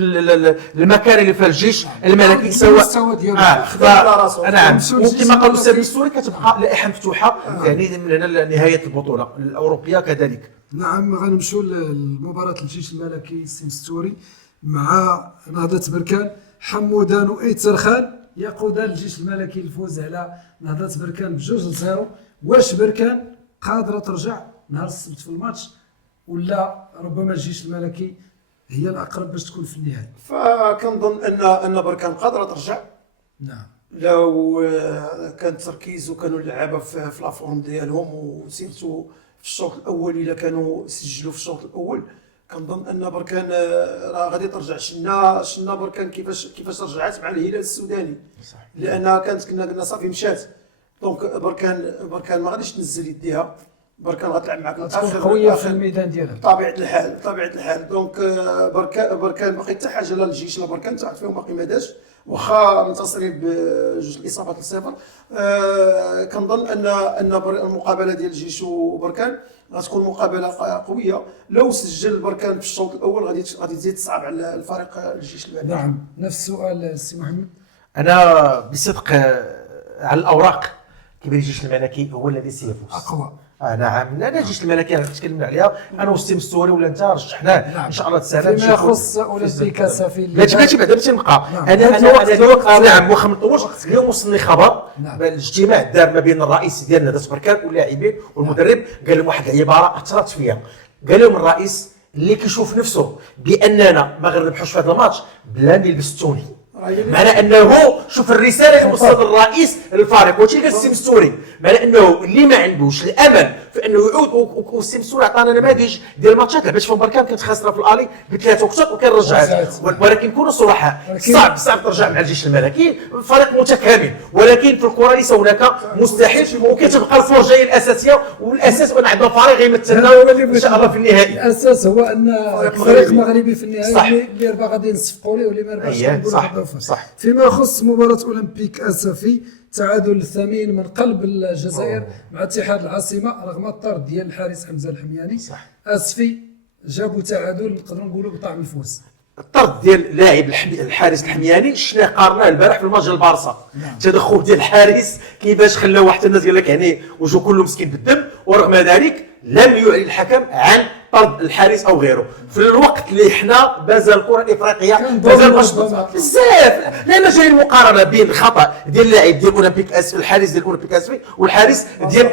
المكان اللي فيها الجيش الملكي سواء نعم. وكما قالوا السي مستوري كتبقى لائحه مفتوحه يعني من هنا لنهايه البطوله الاوروبيه كذلك. نعم. غنمشيو لمباراة الجيش الملكي السمستوري مع نهضة بركان. حمودان وإيترخان يقودان الجيش الملكي للفوز على نهضة بركان ب2-0. واش بركان قادرة ترجع نهار السبت في الماتش، ولا ربما الجيش الملكي هي الأقرب باش تكون في النهاية؟ فكنظن ان بركان قادره ترجع نعم. لو كان التركيز وكانوا اللعابه في لافورم ديالهم، وسيرتو في الشوط الاول الا كانوا سجلوا في الشوط الاول. كنظن ان بركان راه غادي ترجع. شنا بركان كيفاش رجعت مع الهلال السوداني، لانها كنا قلنا صافي مشات. دونك بركان ما غاديش تنزل يديها، بركان غتلعب معك تكون قوية في الميدان ديالها بطبيعه الحال. دونك بركان باقي حتى حاجه لا الجيش لا بركان تعرف فيهم باقي ما داش، واخا منتصرين بجوج الاصابات ل0. كنظن ان المقابله ديال الجيش وبركان غتكون مقابله قويه. لو سجل بركان في الشوط الاول غادي تزيد تصعب على الفريق الجيش الملكي. نعم. نفس السؤال السي محمد. انا بصدق على الاوراق كيبان الجيش الملكي هو الذي سيفوز أقوى. نعم. انا الجيش الملكي تكلمنا عليها انا والسي مستوري ولا انت رشحناه. نعم. ان شاء الله السنه فيما يخص اولمبيكا سافي بلاتي بعدا باش نبقى. نعم. انا اليوم نعم واخا ما نطولش. اليوم وصلني خبر. نعم. الاجتماع دار ما بين الرئيس ديال نهضه بركان واللاعبين والمدرب. قال لهم واحد العباره اثرت فيا. قال لهم الرئيس اللي كيشوف نفسه باننا ما غنربحوش في هذا الماتش بلا نلبس التوني. معنى انه شوف الرساله اللي وصل الرئيس للفريق وشي قال السي مستوري، معنى انه اللي ما عندوش الامل في انه يعود، والسي مستوري عطانا نماذج ديال ماتشات لعبت في بركان كانت خاسره في الالي بثلاث وقتات وكان رجعت، ولكن كونوا صراحه صعب ترجع مع الجيش الملكي، فريق متكامل، ولكن في الكره ليس هناك مستحيل، وكتبقى الفرجه هي الاساسيه، والاساس ان عندنا فريق غيمثلنا ان شاء الله في النهائي. الاساس هو ان فريق مغربي في النهائي اللي ربا غادي نصفقوا ليه واللي ما رباش نقولوا صح. فيما يخص مباراة أولمبيك أسفي، تعادل الثمين من قلب الجزائر مع اتحاد العاصمة رغم الطرد ديال الحارس حمزة الحمياني. أسفي جابوا تعادل نقدروا نقولوا بطعم الفوز. الطرد ديال لاعب الحارس الحمياني شفناه قارناه البارح في الماتش ديال البارسا، التدخل ديال الحارس كيفاش خلاو واحد الناس قال لك يعني وجهه كله مسكين بالدم، ورغم ذلك لم يعلن الحكم عن طرد الحارس او غيره في الوقت اللي حنا مازال الكره الافريقيه مازال بزاف، لا مجال المقارنه بين الخطا ديال اللاعب ديال اولمبيك اسفي، الحارس ديال اولمبيك اسفي، والحارس ديال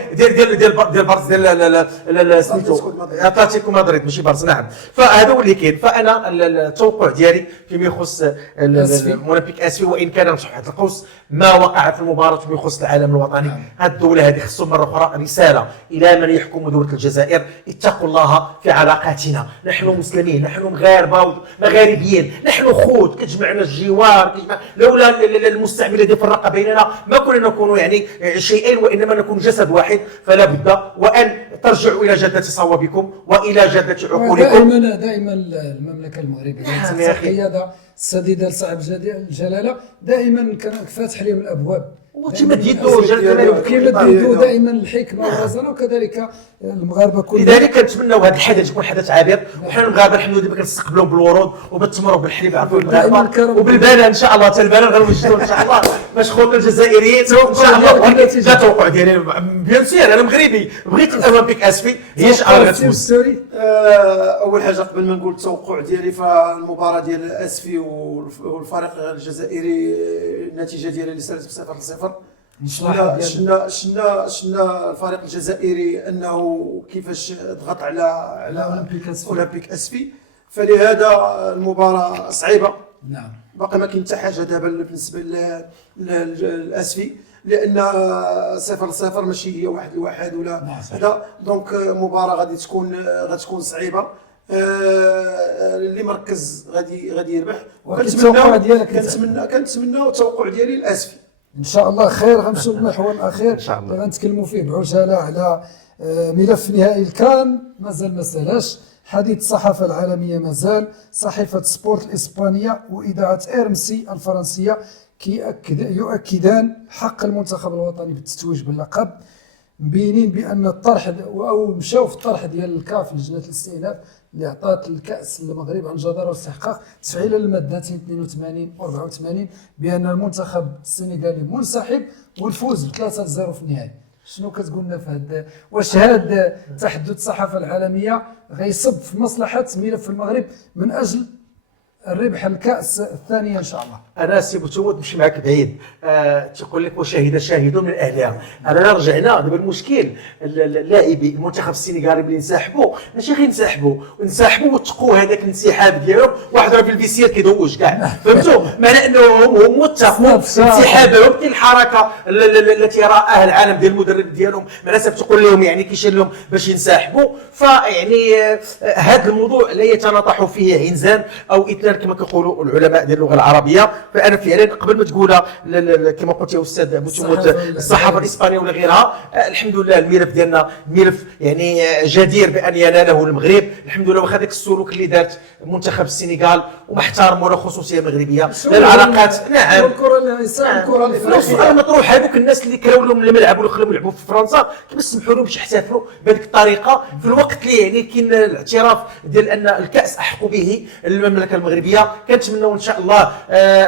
بارس ديال سميتو اتلتيكو مدريد ماشي بارس. نعم، فهذا هو اللي كاين. فانا التوقع ديالي فيما يخص اولمبيك اسفي، وان كان نفتح واحد القوس ما وقع في المباراه فيما يخص العالم الوطني، هذه الدوله هذه خصهم مره اخرى رساله الى من يحكم دوله الجزائر: اتقوا الله في علاقاتنا، نحن مسلمين، نحن مغاربه مغاربيين، نحن خوت، كتجمعنا الجوار، لولا المستعمر الذي فرق بيننا ما كنا نكون يعني شيئين، وانما نكون جسد واحد. فلا بد وان ترجعوا الى جده صوابكم والى جده عقولكم. دائما المملكه المغربيه القياده السديده لصاحب الجلاله دائما كان فاتح لهم الابواب، وتمد يدو دائما الحكمه والرزانه، وكذلك المغاربه كلهم. لذلك كنتمناو هذا الحدث يكون حدث عابر، وحنا المغاربه الحمد لله كنستقبلوا بالورود وبالتمر وبالحليب عفوا المغاربه وبالبنان ان شاء الله، حتى البنان غنوجدوا ان شاء الله باش خوتنا الجزائريين ان شاء الله. لا التوقع ديالي بيان سير انا مغربي بغيت الاولمبيك اسفي هي ان شاء الله غتفوز. اول حاجه قبل ما نقول التوقع ديالي، فالمباراه ديال اسفي والفريق الجزائري النتيجه ديالها اللي سالت ب 0-0. شفنا الفريق الجزائري انه كيفاش ضغط على اولمبيك اسفي، فلهذا المباراه صعيبه. نعم، باقي ما كاين حتى حاجه دابا بالنسبه للاسفي، لان 0-0 ماشي هي 1-1 ولا هذا، دونك مباراه غادي تكون صعيبه. اللي مركز غادي يربح، كنتمنى التوقع ديالي الاسفي ان شاء الله خير. غنمشيو للمحور الاخير اللي غنتكلموا فيه بعجاله على ملف نهائي الكان، مازال ما سالاش. حديث الصحافه العالميه مازال، صحيفه سبورت الاسبانيه واذاعه ارمسي الفرنسيه يؤكدان حق المنتخب الوطني بالتتويج باللقب، مبينين بان الطرح او مشاو في الطرح ديال الكاف لجنه الاستئناف اللي عطات الكاس للمغرب عن جدارة واستحقاق تفعيل المادتين 82 و 84 بان المنتخب السنغالي منسحب والفوز ب 3-0 في النهائي. شنو كتقول لنا في هذا؟ واش هذا تحدث الصحافه العالميه غيصب في مصلحه ملف المغرب من اجل الربح الكاس الثانيه ان شاء الله؟ انا سي بوتوموت نمشي معك بعيد. تيقول لك وشاهد شاهد من اهلها. انا رجعنا دابا المشكل اللاعبي المنتخب السنغالي اللي انسحبوا ماشي غير انسحبوا وتقوا هذاك الانسحاب ديالهم، واحد راه في الفيسير كيدوج كاع، فهمتوا؟ معنى انهم هم اتقوا انسحابهم. كاين الحركه التي راها العالم ديال المدرب ديالهم معناتها تقول لهم يعني كيشير لهم باش ينسحبوا. فيعني هذا الموضوع لا يتناطح فيه عنزان او اثنان كما كيقولوا العلماء ديال اللغه العربيه. فانا فعلا قبل ما تقولها كما قلت يا استاذ بوتوموت الصحافه الاسبانيه ولا غيرها، الحمد لله الملف ديالنا ملف يعني جدير بان يناله المغرب الحمد لله. واخا داك السلوك اللي دارت منتخب السنغال وما احترم ولا خصوصيه مغربيه لا العلاقات. نعم، الكره الانسان الكره السؤال مطروح، هذوك الناس اللي كراو لهم الملعب ولا خلاهم يلعبوا في فرنسا كيف سمحوا لهم باش يحتفلوا بهذيك الطريقه في الوقت اللي يعني كاين الاعتراف ديال ان الكاس احق به المملكه المغربيه. كنتمنوا ان شاء الله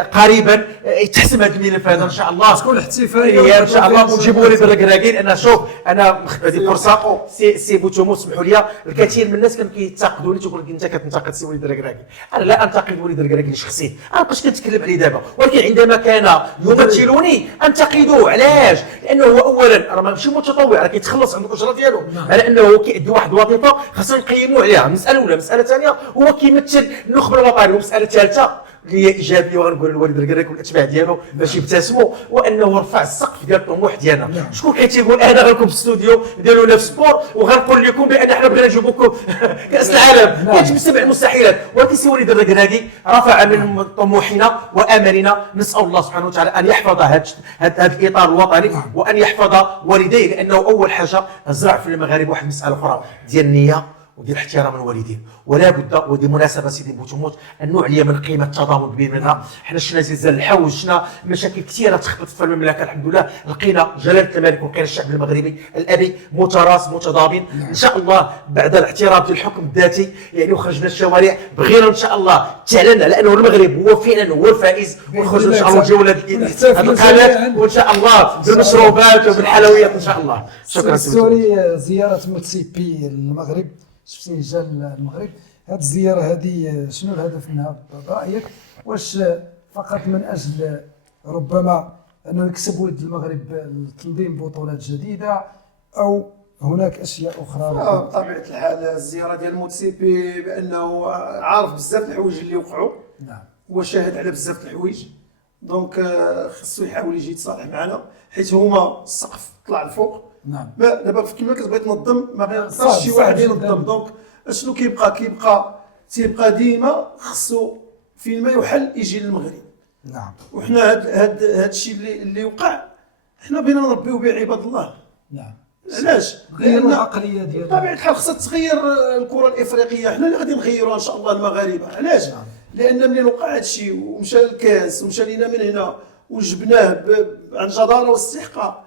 قريبا يتحسم هذا الملف هذا ان شاء الله، تكون احتفاليه ان شاء الله، ونجيبوا وليد الركراكي. انا شوف انا هذه الفرصه سي بوتوموت سمحوا لي، الكثير من الناس كانوا كينتقدوني تيقول لك انت كتنتقد سي وليد الركراكي. انا لا انتقد وليد الركراكي شخصيا، انا بقيت كنتكلم عليه دابا، ولكن عندما كان يمثلني انتقدوه. علاش؟ لانه هو اولا راه ماشي متطوع، راه كيتخلص عنده الاجره ديالو، على انه كيأدي واحد الوظيفه خاصنا نقيموا عليها. مساله اولى. مساله ثانيه هو كيمثل النخبه الوطنيه. ومساله ثالثه اللي هي ايجابيه، وغنقول للوالد الكراكي والاتباع ديالو باش يبتسموا، وانه رفع السقف ديال الطموح ديالنا. شكون كيتيقول انا غنكون في الاستوديو ديالو لنا في سبور وغنقول لكم بان احنا بغينا نجيبوكم كاس العالم، كتجيب سبع المستحيلات. ولكن سي وليد الكراكي رفع من طموحنا واملنا. نسال الله سبحانه وتعالى ان يحفظ هذا الاطار الوطني وان يحفظ والديه، لانه اول حاجه زرع في المغاربه واحد المساله اخرى ديال النيه وديال احترام الوالدين. ولا بد، ودي مناسبه سيدي بوتموت، ان نعلي من قيمه التضامن بيننا. حنا شفنا زلزال الحوج، شفنا مشاكل كثيره تخبط في المملكه، الحمد لله لقينا جلاله الملك وكان الشعب المغربي الابي متراص متضامن. ان شاء الله بعد الاعتراف ديال الحكم الذاتي يعني وخرجنا الشوارع، بغينا ان شاء الله تعلن على انه المغرب هو فعلا هو الفائز، ونخرجوا ان شاء الله جوله القناه وان شاء الله بالمشروبات وبالحلويات ان شاء الله. شكرا سوري. زياره موتسيبي المغرب، شفتي جا المغرب، هذه الزياره هذه شنو الهدف منها برايك؟ واش فقط من اجل ربما انه يكسب ود المغرب لتنظيم بطولات جديده، او هناك اشياء اخرى؟ بطبيعه الحال الزياره ديال موتسيبي بانه عارف بزاف الحوايج اللي وقعوا، نعم، وشاهد على بزاف الحوايج، دونك خصو يحاول يجي يتصالح معنا، حيت هما السقف طلع الفوق. نعم. دابا كيما كتبغي تنظم ما غيقدرش شي واحد ينظم، دونك اشنو تيبقى ديما خصو فين ما يحل يجي للمغرب. نعم. وحنا هاد الشيء اللي وقع حنا بغينا نربيو به عباد الله. نعم. علاش؟ لان العقليه ديال بطبيعه الحال خصها تغير الكره الافريقيه، حنا اللي غادي نغيروها ان شاء الله المغاربه. علاش؟ نعم. لان ملي وقع هذا الشيء ومشى الكاس ومشى لينا من هنا وجبناه عن جداره واستحقاق،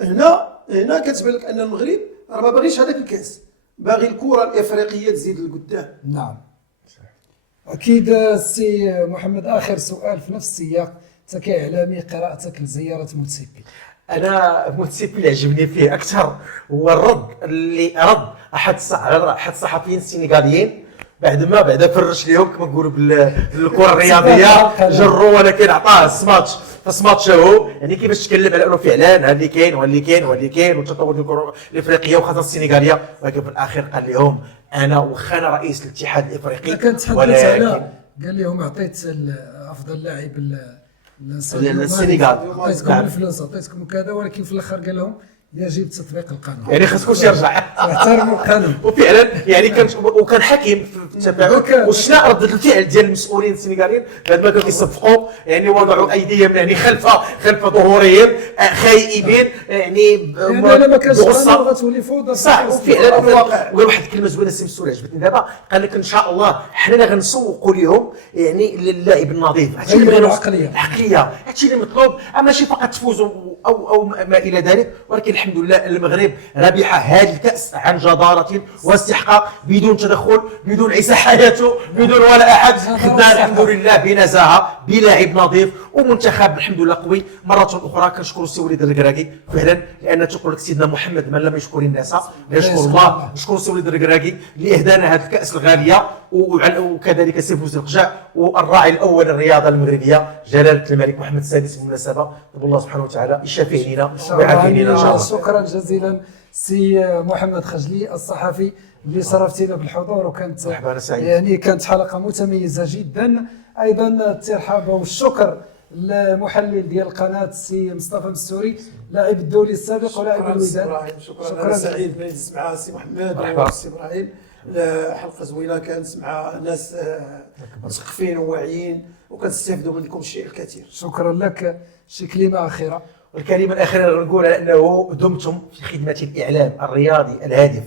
هنا كتبان لك ان المغرب راه ما باغيش هذاك الكاس، باغي الكره الافريقيه تزيد لقدام. نعم. اكيد. سي محمد، اخر سؤال في نفس السياق، انت كاعلامي قراءتك لزياره موتسيبي. انا موتسيبي اللي عجبني فيه اكثر هو الرد اللي رد احد الصحفيين السنغاليين بعد فرش ليهم كما نقولوا بالكره الرياضيه، جروا ولكن عطاه السماتش هو يعني كيفاش تكلم على انه فعلا هذا اللي كاين وتطور الكره الافريقيه وخاصه السنغاليه، ولكن في الاخير قال لهم انا واخا انا رئيس الاتحاد الافريقي ولكن قال لهم اعطيت افضل لاعب السنغال، عطيتكم الفلوس عطيتكم كذا، ولكن في الاخر قال لهم يجب تطبيق القانون، يعني خاصكم يرجع احترموا القانون. وفعلا يعني وكان حكيم في التفاعل. وشنا ردة الفعل ديال المسؤولين السنغاليين بعد ما كانوا كيصفقوا، يعني وضعوا ايديهم يعني خلف ظهورهم خائبين، يعني انا ما كانش غتولي فوضى. صح. وفعلا واحد الكلمه زوينه السي مسؤول عجبتني دابا، قال لك ان شاء الله حنا اللي غنسوقوا لهم يعني للاعب النظيف. هادشي اللي بغينا، العقليه، هادشي اللي مطلوب، ماشي فقط تفوزوا او ما الى ذلك، ولكن الحمد لله المغرب ربح هذا الكأس عن جدارة واستحقاق، بدون تدخل، بدون عيسى حياته، بدون ولا أحد. خدنا الحمد لله بنزاهة، بلاعب نظيف، ومنتخب الحمد لله قوي. مرة أخرى كنشكر السي وليد الكراكي فعلا، لأن تقول لك سيدنا محمد من لم يشكر الناس لا يشكر الله. نشكر السي وليد الكراكي اللي أهدانا هذه الكأس الغالية، وكذلك السي فوزي القجع والراعي الأول للرياضة المغربية جلالة الملك محمد السادس بالمناسبة. طلب الله سبحانه وتعالى يشافي علينا ويعافي علينا ان شاء الله. شكرا جزيلا سي محمد خجلي الصحفي اللي شرفتينا بالحضور، وكانت يعني كانت حلقه متميزه جدا. ايضا الترحاب والشكر للمحلل ديال القناه السي مصطفى مستوري، لاعب الدولي السابق ولاعب الوداد. شكرا سعيد بنجلس مع السي محمد والسي ابراهيم، حلقه زوينه كانت مع ناس مثقفين وواعيين، وكنستافدوا منكم الشيء الكثير. شكرا لك. شي كلمه اخيره؟ والكلمه الاخيره نقول انه دمتم في خدمه الاعلام الرياضي الهادف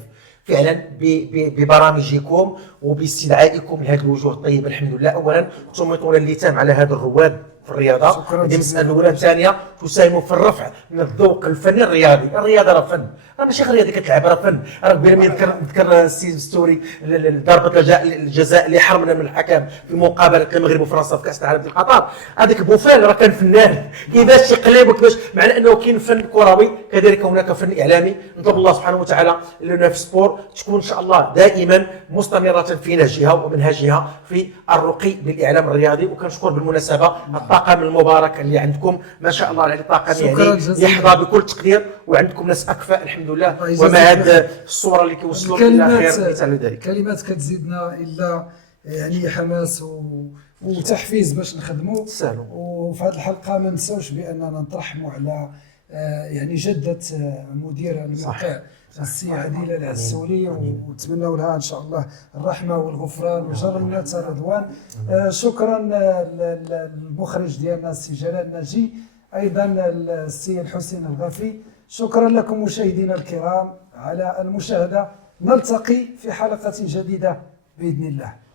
فعلا ببرامجكم وباستدعائكم لهذه الوجوه الطيبه. الحمد لله اولا تسلطون اللتام على هذا الرواد في الرياضه، هذه المساله الاولى. الثانيه تساهموا في الرفع من الذوق الفني الرياضي. الرياضه راه فن، راه ماشي غير رياضه كتلعب، راه فن. راه قبيله يذكر السي ستوري ضربه الجزاء اللي حرمنا من الحكم في مقابله المغرب وفرنسا في كاس العالم في قطر. هذاك بوفال راه كان فنان، كيفاش يقلب وكيفاش، مع انه كاين فن كروي كذلك هناك فن اعلامي. نطلب الله سبحانه وتعالى لنا في سبور تكون ان شاء الله دائما مستمره في نهجها ومنهجها في الرقي بالاعلام الرياضي. وكنشكر بالمناسبه الطاقم المبارك اللي عندكم، ما شاء الله عليه طاقم يعني يحظى بكل تقدير، وعندكم ناس اكفاء الحمد لله. وما هذه الصوره اللي كيوصلوا الى خير مثال ذلك. كلمات كتزيدنا الا يعني حماس وتحفيز باش نخدموا. تسالوا. وفي هذه الحلقه ما نساوش باننا نترحموا على يعني جده مدير الموقع السي عديله العسولي، ونتمنوا لها ان شاء الله الرحمه والغفران وجر الناس الرضوان. شكرا للمخرج ديالنا السي جلال ناجي، ايضا السي الحسين الغفي. شكرا لكم مشاهدينا الكرام على المشاهده، نلتقي في حلقه جديده باذن الله.